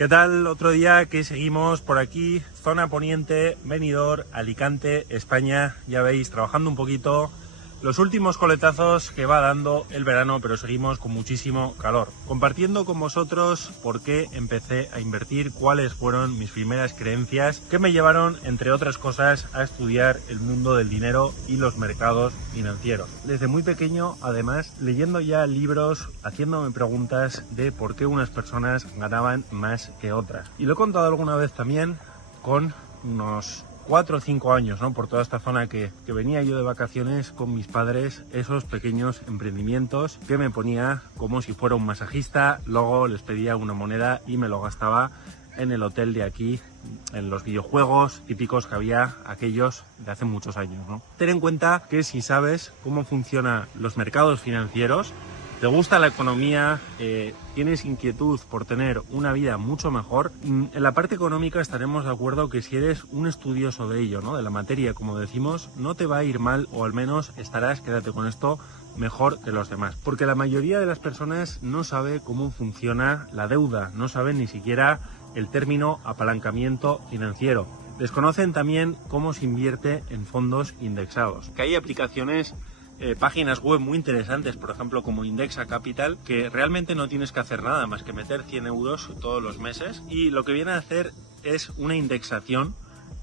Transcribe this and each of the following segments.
¿Qué tal? Otro día que seguimos por aquí, zona poniente, Benidorm, Alicante, España. Ya veis, trabajando un poquito, los últimos coletazos que va dando el verano, pero seguimos con muchísimo calor. Compartiendo con vosotros por qué empecé a invertir, cuáles fueron mis primeras creencias que me llevaron, entre otras cosas, a estudiar el mundo del dinero y los mercados financieros. Desde muy pequeño, además, leyendo ya libros, haciéndome preguntas de por qué unas personas ganaban más que otras. Y lo he contado alguna vez también con unos 4 o 5 años, ¿no? Por toda esta zona que venía yo de vacaciones con mis padres, esos pequeños emprendimientos que me ponía como si fuera un masajista, luego les pedía una moneda y me lo gastaba en el hotel de aquí, en los videojuegos típicos que había aquellos de hace muchos años, ¿no? Ten en cuenta que si sabes cómo funcionan los mercados financieros, te gusta la economía, tienes inquietud por tener una vida mucho mejor, en la parte económica estaremos de acuerdo que si eres un estudioso de ello, ¿no? De la materia, como decimos, no te va a ir mal, o al menos estarás, quédate con esto, mejor que los demás. Porque la mayoría de las personas no sabe cómo funciona la deuda, no saben ni siquiera el término apalancamiento financiero. Desconocen también cómo se invierte en fondos indexados. Que hay aplicaciones, páginas web muy interesantes, por ejemplo como Indexa Capital, que realmente no tienes que hacer nada más que meter 100 euros todos los meses, y lo que viene a hacer es una indexación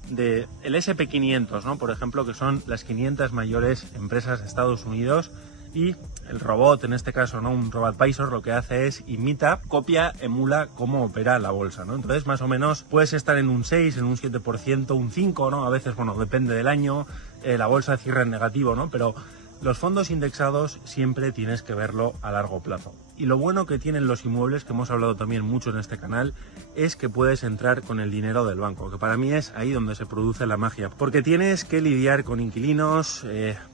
del SP500, ¿no? Por ejemplo, que son las 500 mayores empresas de Estados Unidos, y el robot, en este caso, ¿no? Un RoboAdvisor, lo que hace es imita, copia, emula cómo opera la bolsa, ¿no? Entonces, más o menos, puedes estar en un 6, en un 7%, un 5%, ¿no? A veces, bueno, depende del año, la bolsa cierra en negativo, ¿no? Pero los fondos indexados siempre tienes que verlo a largo plazo. Y lo bueno que tienen los inmuebles, que hemos hablado también mucho en este canal, es que puedes entrar con el dinero del banco, que para mí es ahí donde se produce la magia. Porque tienes que lidiar con inquilinos,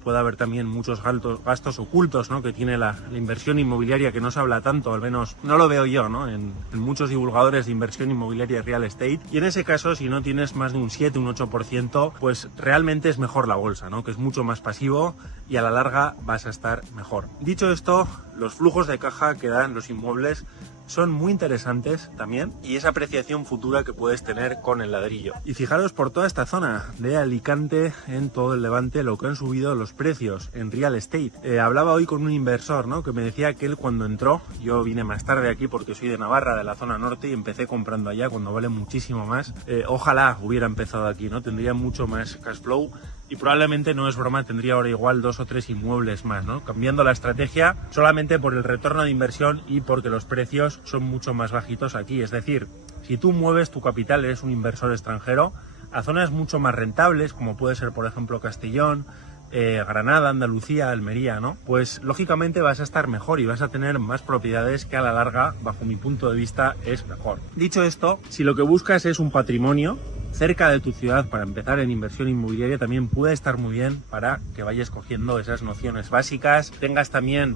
puede haber también muchos gastos ocultos, ¿no? Que tiene la inversión inmobiliaria, que no se habla tanto, al menos no lo veo yo, ¿no? En muchos divulgadores de inversión inmobiliaria y real estate. Y en ese caso, si no tienes más de un 7, un 8%, pues realmente es mejor la bolsa, ¿no? Que es mucho más pasivo y a la larga vas a estar mejor. Dicho esto, los flujos de caja que dan los inmuebles son muy interesantes también, y esa apreciación futura que puedes tener con el ladrillo. Y fijaros por toda esta zona de Alicante, en todo el Levante, lo que han subido los precios en real estate. Hablaba hoy con un inversor, ¿no? Que me decía que él, cuando entró, yo vine más tarde aquí porque soy de Navarra, de la zona norte, y empecé comprando allá cuando vale muchísimo más. Ojalá hubiera empezado aquí, ¿no? Tendría mucho más cash flow y probablemente, no es broma, tendría ahora igual 2 o 3 inmuebles más, ¿no? Cambiando la estrategia solamente por el retorno de inversión y porque los precios son mucho más bajitos aquí. Es decir, si tú mueves tu capital, eres un inversor extranjero, a zonas mucho más rentables, como puede ser, por ejemplo, Castellón, Granada, Andalucía, Almería, ¿no? Pues lógicamente vas a estar mejor y vas a tener más propiedades que a la larga, bajo mi punto de vista, es mejor. Dicho esto, si lo que buscas es un patrimonio cerca de tu ciudad para empezar en inversión inmobiliaria, también puede estar muy bien para que vayas cogiendo esas nociones básicas, tengas también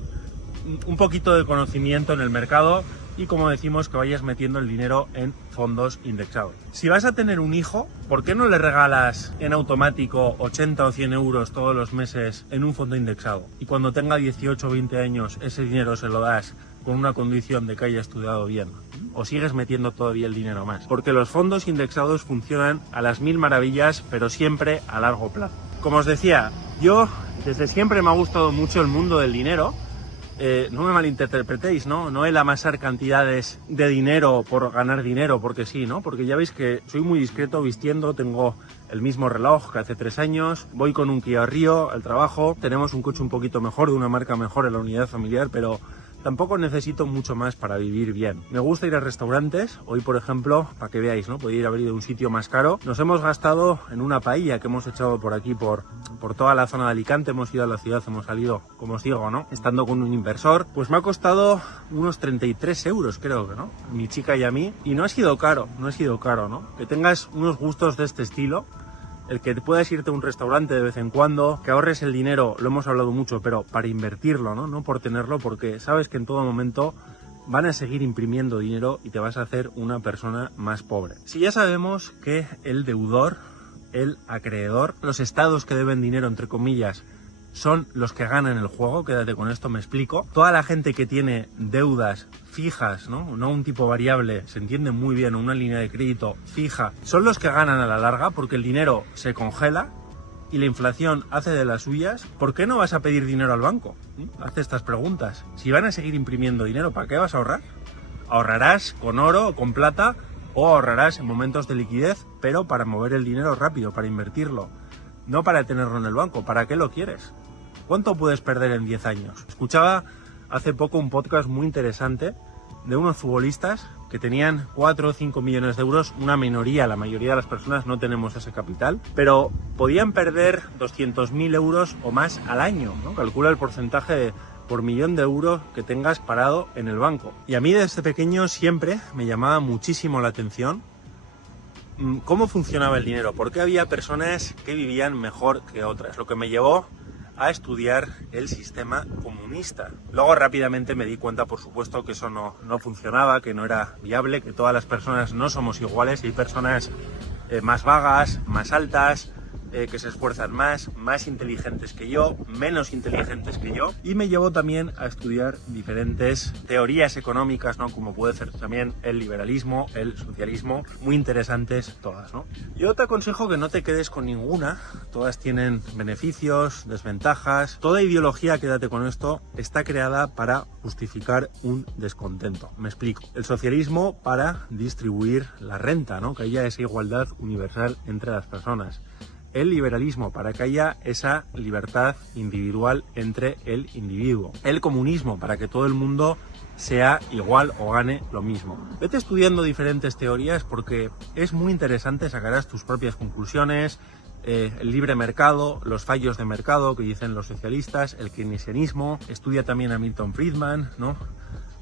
un poquito de conocimiento en el mercado y, como decimos, que vayas metiendo el dinero en fondos indexados. Si vas a tener un hijo, ¿por qué no le regalas en automático 80 o 100 euros todos los meses en un fondo indexado? Y cuando tenga 18 o 20 años ese dinero se lo das con una condición de que haya estudiado bien, o sigues metiendo todavía el dinero más. Porque los fondos indexados funcionan a las mil maravillas, pero siempre a largo plazo. Como os decía, yo desde siempre me ha gustado mucho el mundo del dinero. No me malinterpretéis, ¿no? No el amasar cantidades de dinero por ganar dinero, porque sí, ¿no? Porque ya veis que soy muy discreto vistiendo, tengo el mismo reloj que hace 3 años, voy con un Kia Rio al trabajo, tenemos un coche un poquito mejor, de una marca mejor en la unidad familiar, pero tampoco necesito mucho más para vivir bien. Me gusta ir a restaurantes. Hoy, por ejemplo, para que veáis, ¿no? Podría haber ido a un sitio más caro. Nos hemos gastado en una paella que hemos echado por aquí, por toda la zona de Alicante. Hemos ido a la ciudad, hemos salido, como os digo, ¿no? Estando con un inversor. Pues me ha costado unos 33 euros, creo que, ¿no? Mi chica y a mí. Y no ha sido caro, ¿no? Que tengas unos gustos de este estilo, el que puedas irte a un restaurante de vez en cuando, que ahorres el dinero, lo hemos hablado mucho, pero para invertirlo, ¿no? No por tenerlo, porque sabes que en todo momento van a seguir imprimiendo dinero y te vas a hacer una persona más pobre. Si ya sabemos que el deudor, el acreedor, los estados que deben dinero, entre comillas, son los que ganan el juego. Quédate con esto, me explico. Toda la gente que tiene deudas fijas, no un tipo variable, se entiende muy bien, una línea de crédito fija, son los que ganan a la larga porque el dinero se congela y la inflación hace de las suyas. ¿Por qué no vas a pedir dinero al banco? Hazte estas preguntas. Si van a seguir imprimiendo dinero, ¿para qué vas a ahorrar? ¿Ahorrarás con oro o con plata o ahorrarás en momentos de liquidez, pero para mover el dinero rápido, para invertirlo? No para tenerlo en el banco. ¿Para qué lo quieres? ¿Cuánto puedes perder en 10 años? Escuchaba hace poco un podcast muy interesante de unos futbolistas que tenían 4 o 5 millones de euros, una minoría, la mayoría de las personas no tenemos ese capital, pero podían perder 200.000 euros o más al año, ¿no? Calcula el porcentaje por millón de euros que tengas parado en el banco. Y a mí desde pequeño siempre me llamaba muchísimo la atención cómo funcionaba el dinero, por qué había personas que vivían mejor que otras, lo que me llevó a estudiar el sistema comunista. Luego rápidamente me di cuenta, por supuesto, que eso no funcionaba, que no era viable, que todas las personas no somos iguales, hay personas más vagas, más altas, que se esfuerzan más inteligentes que yo, menos inteligentes que yo, y me llevó también a estudiar diferentes teorías económicas, ¿no? Como puede ser también el liberalismo, el socialismo, muy interesantes todas, ¿no? Yo te aconsejo que no te quedes con ninguna, todas tienen beneficios, desventajas, toda ideología, quédate con esto, está creada para justificar un descontento. Me explico. El socialismo para distribuir la renta, ¿no? Que haya esa igualdad universal entre las personas. El liberalismo, para que haya esa libertad individual entre el individuo. El comunismo, para que todo el mundo sea igual o gane lo mismo. Vete estudiando diferentes teorías porque es muy interesante, sacarás tus propias conclusiones. El libre mercado, los fallos de mercado que dicen los socialistas, el keynesianismo, estudia también a Milton Friedman, ¿no?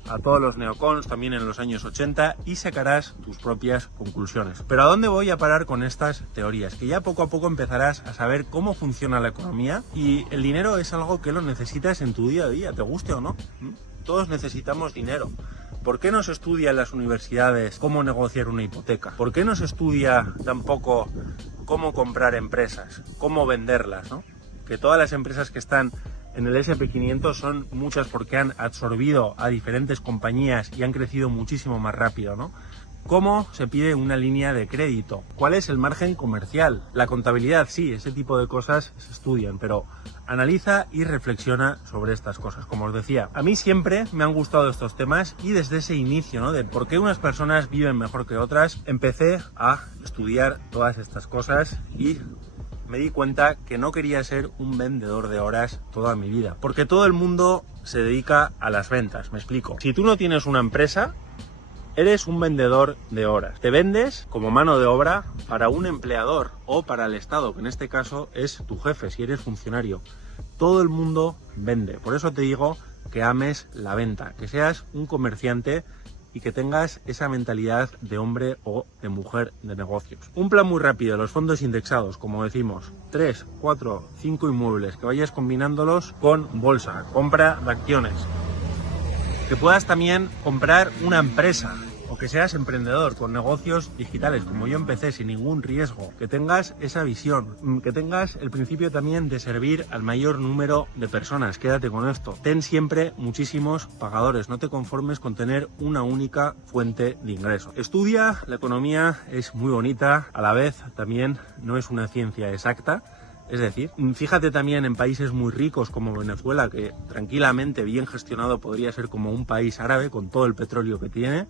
A todos los neocons también en los años 80 y sacarás tus propias conclusiones. Pero ¿a dónde voy a parar con estas teorías? Que ya poco a poco empezarás a saber cómo funciona la economía y el dinero es algo que lo necesitas en tu día a día, te guste o no. Todos necesitamos dinero. ¿Por qué no se estudia en las universidades cómo negociar una hipoteca? ¿Por qué no se estudia tampoco cómo comprar empresas, cómo venderlas, ¿no? Que todas las empresas que están en el S&P 500 son muchas porque han absorbido a diferentes compañías y han crecido muchísimo más rápido, ¿no? ¿Cómo se pide una línea de crédito? ¿Cuál es el margen comercial? La contabilidad, sí, ese tipo de cosas se estudian, pero analiza y reflexiona sobre estas cosas. Como os decía, a mí siempre me han gustado estos temas y desde ese inicio, ¿no? De por qué unas personas viven mejor que otras, empecé a estudiar todas estas cosas y me di cuenta que no quería ser un vendedor de horas toda mi vida, porque todo el mundo se dedica a las ventas, me explico. Si tú no tienes una empresa, eres un vendedor de horas. Te vendes como mano de obra para un empleador o para el Estado, que en este caso es tu jefe, si eres funcionario. Todo el mundo vende, por eso te digo que ames la venta, que seas un comerciante y que tengas esa mentalidad de hombre o de mujer de negocios. Un plan muy rápido, los fondos indexados, como decimos, 3, 4, 5 inmuebles, que vayas combinándolos con bolsa, compra de acciones. Que puedas también comprar una empresa o que seas emprendedor con negocios digitales, como yo empecé, sin ningún riesgo. Que tengas esa visión, que tengas el principio también de servir al mayor número de personas. Quédate con esto. Ten siempre muchísimos pagadores, no te conformes con tener una única fuente de ingresos. Estudia, la economía es muy bonita, a la vez también no es una ciencia exacta. Es decir, fíjate también en países muy ricos como Venezuela, que tranquilamente, bien gestionado, podría ser como un país árabe con todo el petróleo que tiene.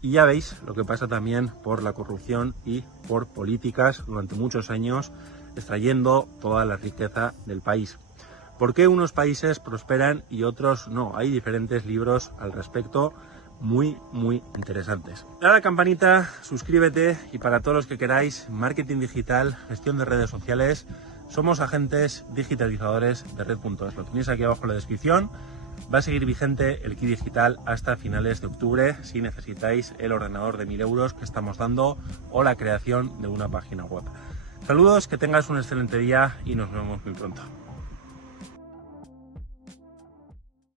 Y ya veis lo que pasa también por la corrupción y por políticas durante muchos años extrayendo toda la riqueza del país. ¿Por qué unos países prosperan y otros no? Hay diferentes libros al respecto muy interesantes. Dale a la campanita, suscríbete y para todos los que queráis marketing digital, gestión de redes sociales, somos agentes digitalizadores de Red.es. Lo tenéis aquí abajo en la descripción. Va a seguir vigente el kit digital hasta finales de octubre si necesitáis el ordenador de 1000 euros que estamos dando o la creación de una página web. Saludos, que tengas un excelente día y nos vemos muy pronto.